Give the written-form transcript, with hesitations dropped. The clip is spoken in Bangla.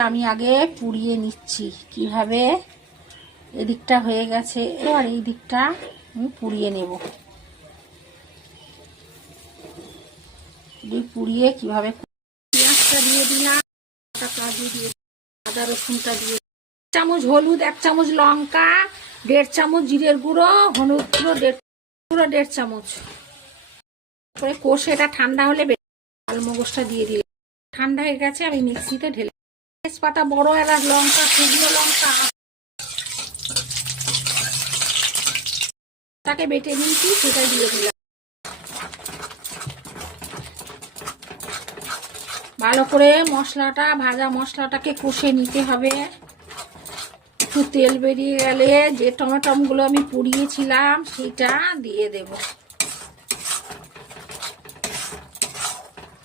আমি আগে পুড়িয়ে নিচ্ছি কিভাবে। এদিকটা হয়ে গেছে, এবার এই দিকটা আমি পুড়িয়ে নেব। পুড়িয়ে কিভাবে পেঁয়াজটা দিয়ে দিলাম, কাজু দিয়ে আদা রসুনটা দিয়ে, 1 চামচ হলুদ, 1 চামচ লঙ্কা, 1.5 চামচ জিরের গুঁড়ো, হলুদ গুঁড়ো 1.5 চামচ করে কষে এটা ঠান্ডা হলে আলমগজটা দিয়ে দিলাম। ঠান্ডা হয়ে গেছে, আমি মিক্সিতে ঢেলে তেজপাতা, বড় এলাচ, লঙ্কা, শুকনো লঙ্কা তাকে বেটে নিয়েছি সেটা দিয়ে দিলাম। ভালো করে মশলাটা, ভাজা মশলাটাকে কষে নিতে হবে। একটু তেল বেরিয়ে গেলে যে টমেটোগুলো আমি পুড়িয়েছিলাম সেটা দিয়ে দেব।